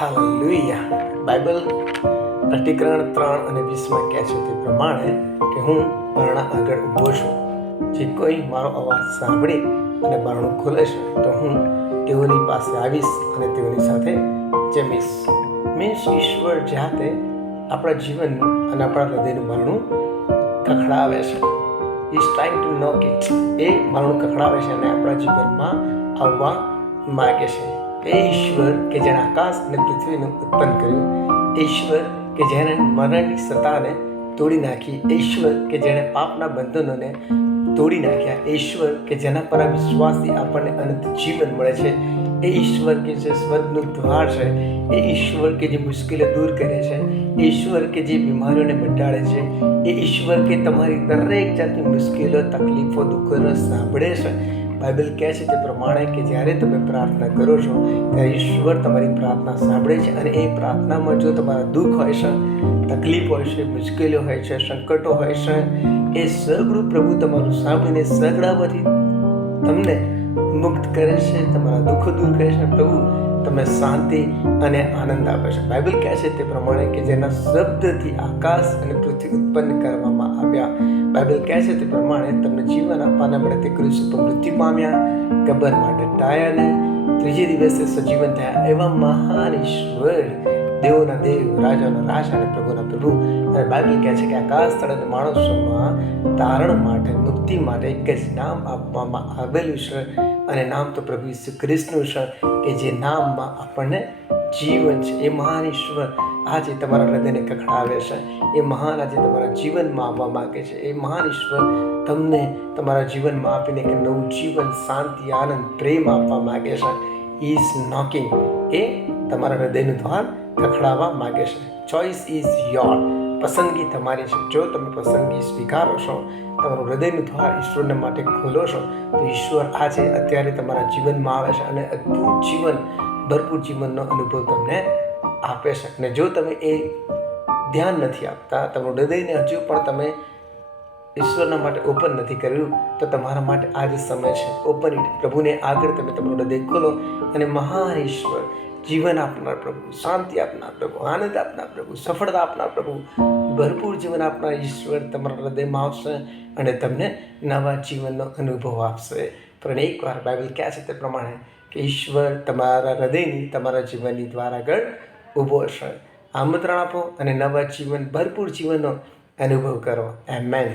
Hallelujah. Bible પ્રતિકરણ 3 અને 20 કહે છે તે પ્રમાણે કે હું બારણા આગળ ઊભો છું. જે કોઈ મારો અવાજ સાંભળી અને બારણું ખોલે છે તો હું તેઓની પાસે આવીશ અને તેઓની સાથે જમીશ. મીન્સ ઈશ્વર જાતે આપણા જીવનનું અને આપણા હૃદયનું બારણું ખખડાવે છે. Is trying to knock it. એ બારણું ખખડાવે છે અને આપણા જીવનમાં આવવા માગે છે. એ ઈશ્વર કે જેણે આકાશ અને પૃથ્વીનું ઉત્પન્ન કર્યું, ઈશ્વર કે જેણે મરણની સત્તાને તોડી નાખી, ઈશ્વર કે જેણે પાપના બંધનોને તોડી નાખ્યા, ઈશ્વર કે જેના પર વિશ્વાસથી આપણને અનંત જીવન મળે છે, એ ઈશ્વર કે જે સ્વર્ગનું દ્વાર છે, એ ઈશ્વર કે જે મુશ્કેલીઓ દૂર કરે છે, એ ઈશ્વર કે જે બીમારીઓને મટાડે છે, એ ઈશ્વર કે તમારી દરેક જાતની મુશ્કેલીઓ, તકલીફો, દુઃખોને સાંભળે છે. બાઇબલ કહે છે તે પ્રમાણે કે જ્યારે તમે પ્રાર્થના કરો છો ત્યારે ઈશ્વર તમારી પ્રાર્થના સાંભળે છે અને એ પ્રાર્થનામાં જો તમારા દુઃખ હોય છે, તકલીફ હોય છે, મુશ્કેલીઓ હોય છે, સંકટો હોય છે, એ સગળું પ્રભુ તમારું સાંભળીને સગડામાંથી તમને મુક્ત કરે છે, તમારા દુઃખો દૂર કરે છે. પ્રભુ તમને શાંતિ અને આનંદ આપે છે. બાઇબલ કહે છે તે પ્રમાણે કે જેના શબ્દથી આકાશ અને પૃથ્વી ઉત્પન્ન કરવામાં આવ્યા. બાઇબલ કહે છે તે પ્રમાણે તમને જીવન આપવાના માટે તે ક્રુસ ઉપર મૃત્યુ પામ્યા, કબરમાં દટાયા ને ત્રીજે દિવસે સજીવન થયા. એવા મહાન ઈશ્વર, દેવોના દેવ, રાજાના રાજા અને પ્રભુના પ્રભુ. અને બાઇબલ કહે છે કે આકાશ તળ અને માણસોમાં તારણ માટે, મુક્તિ માટે એક જ નામ આપવામાં આવેલું છે અને નામ તો પ્રભુ ઈસુ ખ્રિસ્તનું છે કે જે નામમાં આપણને જીવન છે. એ મહાન ઈશ્વર આજે તમારા હૃદયને ખખડાવે છે. એ મહાન આજે તમારા જીવનમાં આવવા માંગે છે. એ મહાન ઈશ્વર તમને તમારા જીવનમાં આપીને એક નવું જીવન, શાંતિ, આનંદ, પ્રેમ આપવા માંગે છે. Is knocking. એ તમારા હૃદયનું દ્વાર ખખડાવવા માંગે છે. Choice is your. પસંદગી તમારી છે. જો તમે પસંદગી સ્વીકારો છો, તમારું હૃદયનું દ્વાર ઈશ્વરના માટે ખોલો છો, તો ઈશ્વર આજે અત્યારે તમારા જીવનમાં આવે છે અને અદ્ભુત જીવન, ભરપૂર જીવનનો અનુભવ તમને આપે છે. અને જો તમે એ ધ્યાન નથી આપતા, તમારું હૃદયને હજુ પણ તમે ઈશ્વરના માટે ઓપન નથી કર્યું, તો તમારા માટે આ જ સમય છે. Open it. પ્રભુને આગળ તમે તમારું હૃદય ખોલો અને મહાન ઈશ્વર, જીવન આપનાર પ્રભુ, શાંતિ આપનાર પ્રભુ, આનંદ આપનાર પ્રભુ, સફળતા આપનાર પ્રભુ, ભરપૂર જીવન આપનાર ઈશ્વર તમારા હૃદયમાં આવશે અને તમને નવા જીવનનો અનુભવ આપશે. પણ એકવાર બાઇબલ કહે છે તે પ્રમાણે કે ઈશ્વર તમારા હૃદયની, તમારા જીવનની દ્વાર આગળ ઊભો છે. આમંત્રણ આપો અને નવા જીવન, ભરપૂર જીવનનો અનુભવ કરો. આમેન.